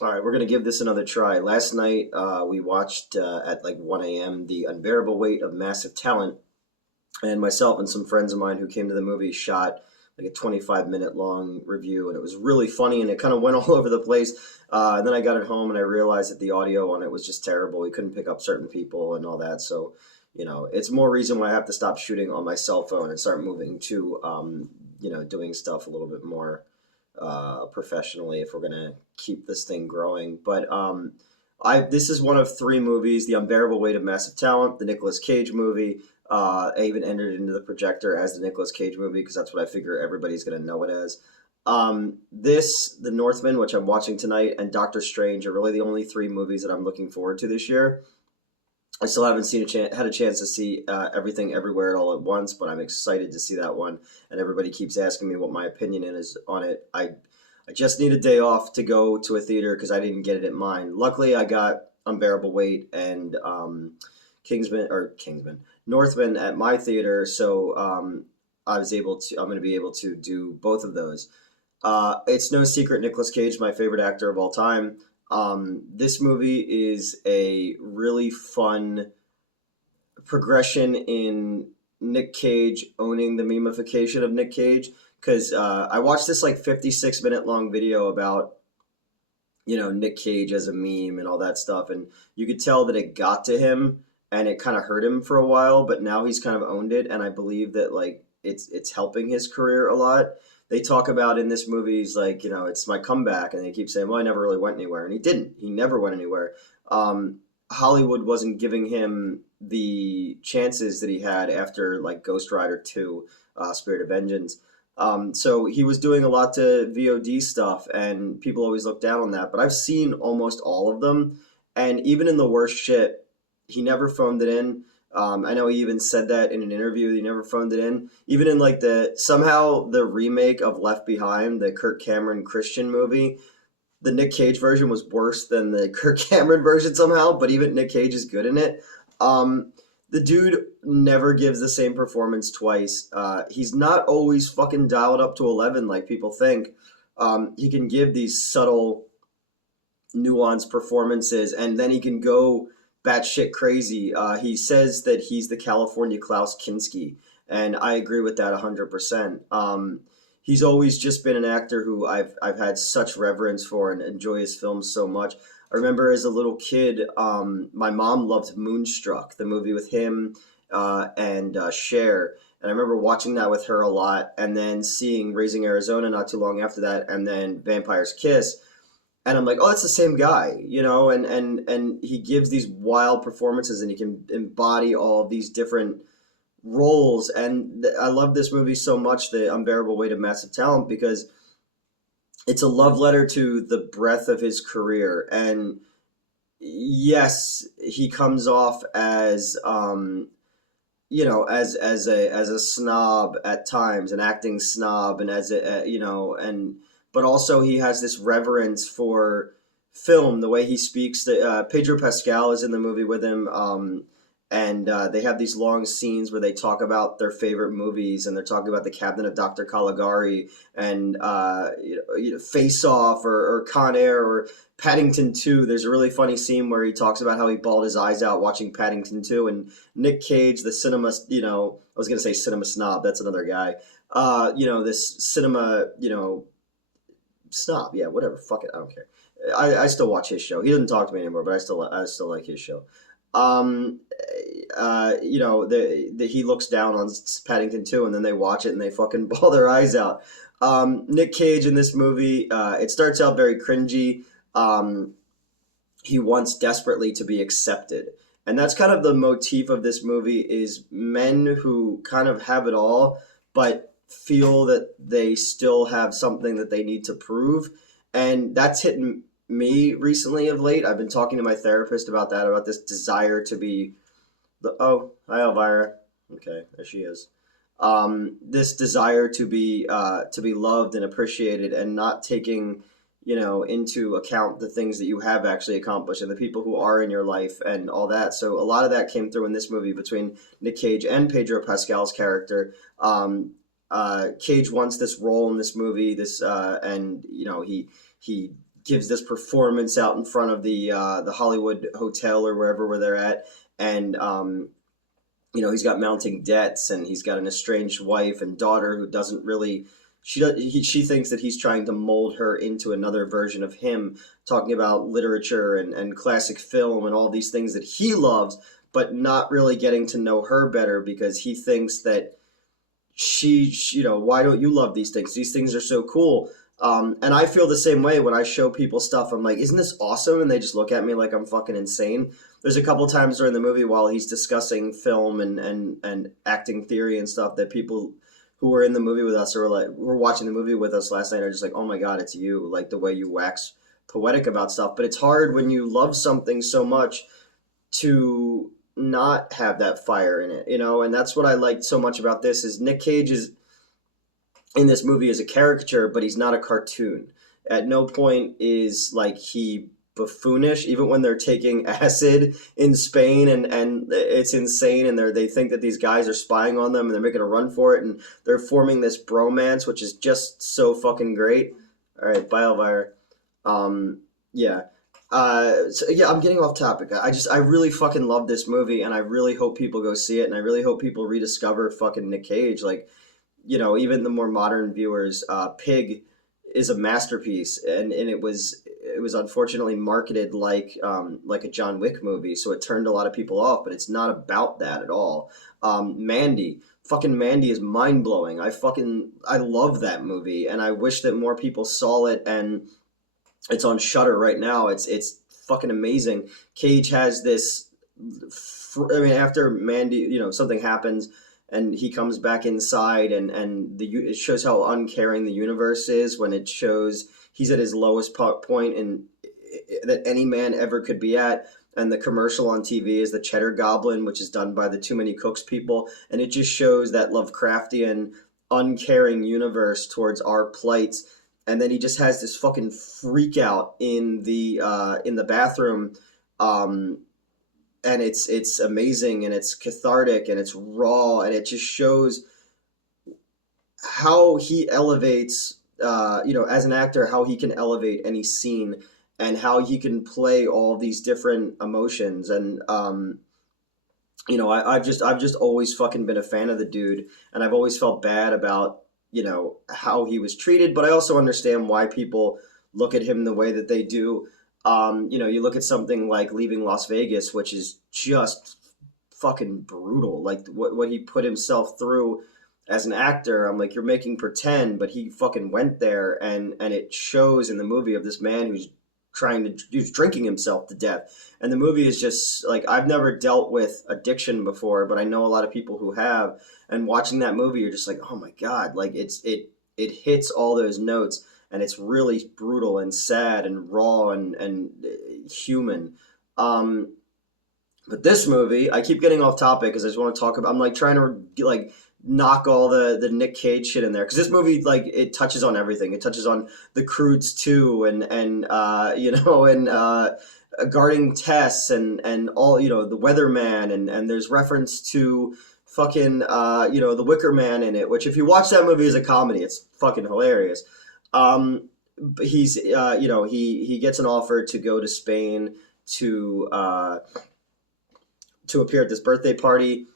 All right, we're gonna give this another try. Last night, we watched at like 1 a.m. The Unbearable Weight of Massive Talent, and myself and some friends of mine who came to the movie shot like a 25-minute long review, and it was really funny, and it kind of went all over the place. And then I got it home, and I realized that the audio on it was just terrible. We couldn't pick up certain people and all that, so it's more reason why I have to stop shooting on my cell phone and start moving to doing stuff a little bit more professionally if we're gonna keep this thing growing. But I this is one of three movies: The Unbearable Weight of Massive Talent, the Nicolas Cage movie. I even entered it into the projector as the Nicolas Cage movie because that's what I figure everybody's gonna know it as. The Northman, which I'm watching tonight, and Doctor Strange are really the only three movies that I'm looking forward to this year. I still haven't had a chance to see everything everywhere all at once, but I'm excited to see that one. And everybody keeps asking me what my opinion is on it. I just need a day off to go to a theater because I didn't get it at mine. Luckily, I got Unbearable Weight and Kingsman Northman at my theater, so I was able to. I'm going to be able to do both of those. It's no secret Nicolas Cage, my favorite actor of all time. This movie is a really fun progression in Nic Cage owning the memification of Nic Cage. Because I watched this like 56-minute long video about Nic Cage as a meme and all that stuff, and you could tell that it got to him and it kind of hurt him for a while, but now he's kind of owned it, and I believe that like it's helping his career a lot. They talk about in this movie, he's like, it's my comeback, and they keep saying, well, I never really went anywhere, and he didn't. He never went anywhere. Hollywood wasn't giving him the chances that he had after like Ghost Rider 2, Spirit of Vengeance. So he was doing a lot to VOD stuff, and people always look down on that. But I've seen almost all of them, and even in the worst shit, he never phoned it in. I know he even said that in an interview. He never phoned it in. Even in like the remake of Left Behind, the Kirk Cameron Christian movie, the Nic Cage version was worse than the Kirk Cameron version somehow. But even Nic Cage is good in it. The dude never gives the same performance twice. He's not always fucking dialed up to 11 like people think. He can give these subtle, nuanced performances, and then he can go batshit crazy. He says that he's the California Klaus Kinski, and I agree with that 100%. He's always just been an actor who I've had such reverence for and enjoy his films so much. I remember as a little kid, my mom loved Moonstruck, the movie with him and Cher. And I remember watching that with her a lot, and then seeing Raising Arizona not too long after that, and then Vampire's Kiss. And I'm like, oh, that's the same guy, and he gives these wild performances, and he can embody all of these different roles. And I love this movie so much, The Unbearable Weight of Massive Talent, because it's a love letter to the breadth of his career. And yes, he comes off as as a snob at times, an acting snob, and as a and but also he has this reverence for film, the way he speaks. Pedro Pascal is in the movie with him, and they have these long scenes where they talk about their favorite movies, and they're talking about The Cabinet of Dr. Caligari and Face Off or Con Air or Paddington 2. There's a really funny scene where he talks about how he bawled his eyes out watching Paddington 2, and Nic Cage, the cinema, I was going to say cinema snob, that's another guy, this cinema, snob, yeah, whatever, fuck it, I don't care. I still watch his show. He doesn't talk to me anymore, but I still like his show. Um, he looks down on Paddington 2, and then they watch it and they fucking bawl their eyes out. Nic Cage in this movie, it starts out very cringy. He wants desperately to be accepted. And that's kind of the motif of this movie, is men who kind of have it all, but feel that they still have something that they need to prove. And that's hitting me recently of late. I've been talking to my therapist about that, about this desire to be hi Elvira. Okay, there she is. This desire to be loved and appreciated, and not taking into account the things that you have actually accomplished and the people who are in your life and all that. So a lot of that came through in this movie between Nic Cage and Pedro Pascal's character. Cage wants this role in this movie, and he gives this performance out in front of the Hollywood Hotel or wherever where they're at, and he's got mounting debts, and he's got an estranged wife and daughter who doesn't really. She thinks that he's trying to mold her into another version of him, talking about literature and classic film and all these things that he loves, but not really getting to know her better because he thinks that why don't you love these things? These things are so cool. And I feel the same way when I show people stuff. I'm like, isn't this awesome? And they just look at me like I'm fucking insane. There's a couple times during the movie while he's discussing film and acting theory and stuff that people who were in the movie with us or were watching the movie with us last night are just like, oh my God, it's you. Like the way you wax poetic about stuff. But it's hard when you love something so much to not have that fire in it, and that's what I liked so much about this is Nic Cage is in this movie as a caricature, but he's not a cartoon. At no point is like he buffoonish, even when they're taking acid in Spain and it's insane and they think that these guys are spying on them and they're making a run for it and they're forming this bromance, which is just so fucking great. All right, bye, Elvira. Yeah. I'm getting off topic. I really fucking love this movie, and I really hope people go see it, and I really hope people rediscover fucking Nic Cage. Like, even the more modern viewers, Pig is a masterpiece, and it was unfortunately marketed like a John Wick movie, so it turned a lot of people off. But it's not about that at all. Mandy. Fucking Mandy is mind blowing. I love that movie, and I wish that more people saw it. And it's on Shudder right now. It's fucking amazing. Cage has this. After Mandy, something happens, and he comes back inside, and it shows how uncaring the universe is when it shows he's at his lowest point in that any man ever could be at. And the commercial on TV is the Cheddar Goblin, which is done by the Too Many Cooks people, and it just shows that Lovecraftian, uncaring universe towards our plights. And then he just has this fucking freak out in the bathroom, and it's amazing, and it's cathartic, and it's raw, and it just shows how he elevates, as an actor, how he can elevate any scene, and how he can play all these different emotions. And I've just always fucking been a fan of the dude, and I've always felt bad about how he was treated, but I also understand why people look at him the way that they do. You look at something like Leaving Las Vegas, which is just fucking brutal. Like what he put himself through as an actor. I'm like, you're making pretend, but he fucking went there, and it shows in the movie of this man who's drinking himself to death. And the movie is just like, I've never dealt with addiction before, but I know a lot of people who have. And watching that movie, you're just like, oh my God, like it hits all those notes, and it's really brutal and sad and raw and human. But this movie, I keep getting off topic because I just want to talk about. I'm like trying to like knock all the Nic Cage shit in there because this movie like it touches on everything. It touches on the Croods too, and guarding Tess and all the Weatherman and there's reference to fucking the Wicker Man in it, which if you watch that movie as a comedy, it's fucking hilarious. But he's he gets an offer to go to Spain to appear at this birthday party,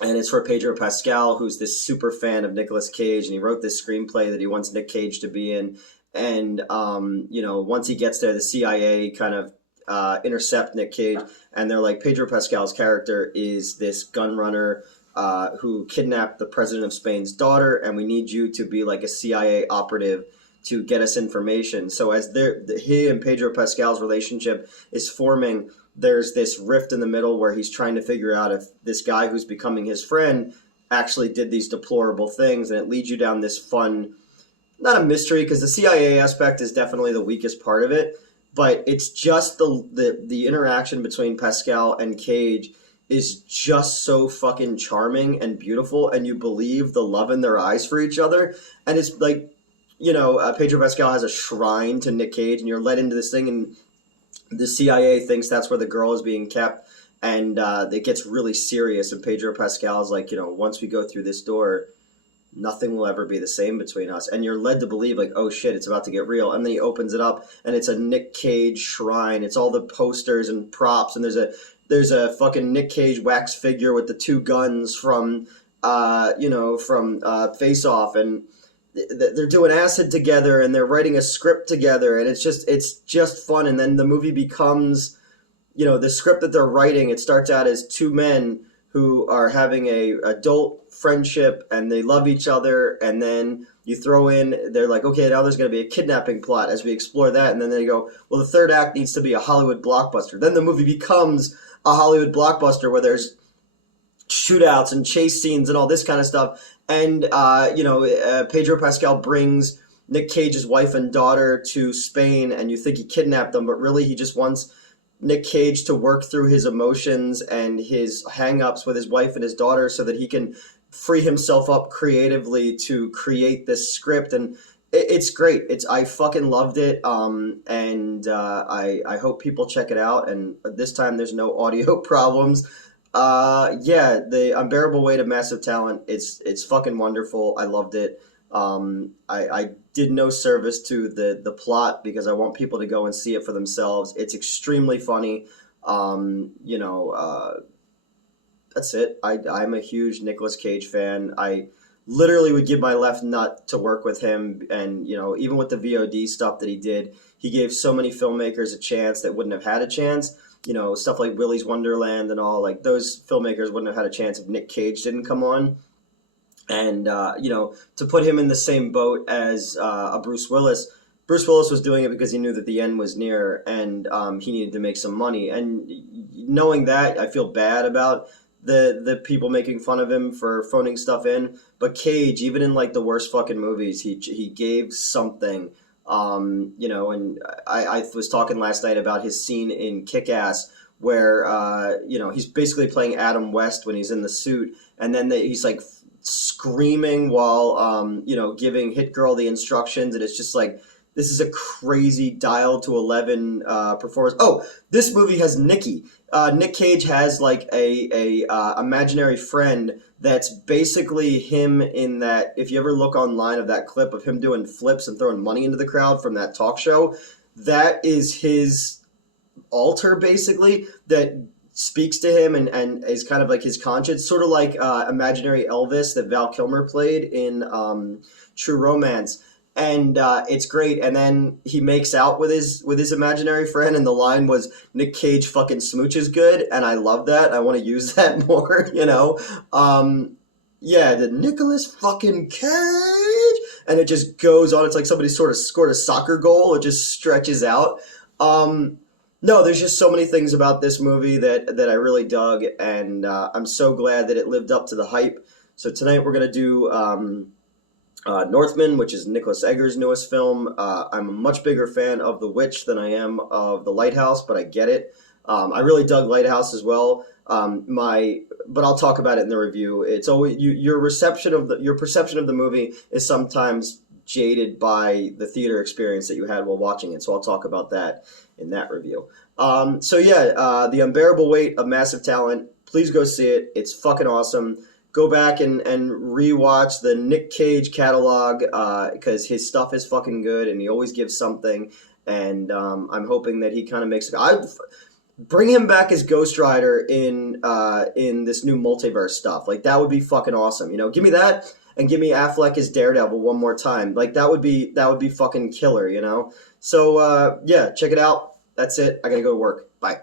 and it's for Pedro Pascal, who's this super fan of Nicolas Cage, and he wrote this screenplay that he wants Nic Cage to be in. And once he gets there, the CIA kind of intercept Nic Cage, and they're like, Pedro Pascal's character is this gun runner who kidnapped the president of Spain's daughter, and we need you to be like a CIA operative to get us information. So as he and Pedro Pascal's relationship is forming, there's this rift in the middle where he's trying to figure out if this guy who's becoming his friend actually did these deplorable things, and it leads you down this fun, not a mystery, because the CIA aspect is definitely the weakest part of it, but it's just the interaction between Pascal and Cage is just so fucking charming and beautiful, and you believe the love in their eyes for each other. And it's like, Pedro Pascal has a shrine to Nic Cage, and you're led into this thing, and the CIA thinks that's where the girl is being kept, and it gets really serious, and Pedro Pascal's like, once we go through this door, nothing will ever be the same between us. And you're led to believe, like, oh shit, it's about to get real. And then he opens it up, and it's a Nic Cage shrine. It's all the posters and props, and there's a fucking Nic Cage wax figure with the two guns from Face Off, and they're doing acid together, and they're writing a script together, and it's just fun. And then the movie becomes, the script that they're writing. It starts out as two men who are having a adult friendship, and they love each other, and then you throw in, they're like, okay, now there's going to be a kidnapping plot as we explore that, and then they go, well, the third act needs to be a Hollywood blockbuster. Then the movie becomes a Hollywood blockbuster where there's shootouts and chase scenes and all this kind of stuff. And Pedro Pascal brings Nic Cage's wife and daughter to Spain, and you think he kidnapped them, but really he just wants Nic Cage to work through his emotions and his hang-ups with his wife and his daughter so that he can free himself up creatively to create this script. And it's great. I fucking loved it. I hope people check it out. And this time there's no audio problems. The Unbearable Weight of Massive Talent. It's fucking wonderful. I loved it. I did no service to the plot because I want people to go and see it for themselves. It's extremely funny. That's it. I'm a huge Nicolas Cage fan. I literally would give my left nut to work with him, and even with the VOD stuff that he did, he gave so many filmmakers a chance that wouldn't have had a chance. Stuff like Willy's Wonderland and all, like those filmmakers wouldn't have had a chance if Nic Cage didn't come on. And, to put him in the same boat as a Bruce Willis was doing it because he knew that the end was near, and he needed to make some money. And knowing that, I feel bad about the people making fun of him for phoning stuff in. But Cage, even in like the worst fucking movies, he gave something. And I was talking last night about his scene in Kick-Ass where, he's basically playing Adam West when he's in the suit, and then he's like screaming while, giving Hit Girl the instructions, and it's just like, this is a crazy dial to 11 performance. Oh, this movie has Nicky. Nic Cage has like a imaginary friend that's basically him in that, if you ever look online of that clip of him doing flips and throwing money into the crowd from that talk show, that is his alter basically that speaks to him and is kind of like his conscience, sort of like imaginary Elvis that Val Kilmer played in True Romance. And it's great. And then he makes out with his imaginary friend, and the line was, Nic Cage fucking smooches good, and I love that. I want to use that more, the Nicolas fucking Cage, and it just goes on. It's like somebody sort of scored a soccer goal. It just stretches out. No, there's just so many things about this movie that I really dug, and I'm so glad that it lived up to the hype. So tonight we're going to do Northman, which is Nicholas Egger's newest film. I'm a much bigger fan of The Witch than I am of The Lighthouse, but I get it. I really dug Lighthouse as well. But I'll talk about it in the review. It's always your perception of the movie is sometimes jaded by the theater experience that you had while watching it. So I'll talk about that in that review. The Unbearable Weight of Massive Talent. Please go see it. It's fucking awesome. Go back and rewatch the Nic Cage catalog because his stuff is fucking good and he always gives something. And I'm hoping that he kind of makes. Bring him back as Ghost Rider in this new multiverse stuff. Like that would be fucking awesome. Give me that and give me Affleck as Daredevil one more time. Like that would be fucking killer. So check it out. That's it. I gotta go to work. Bye.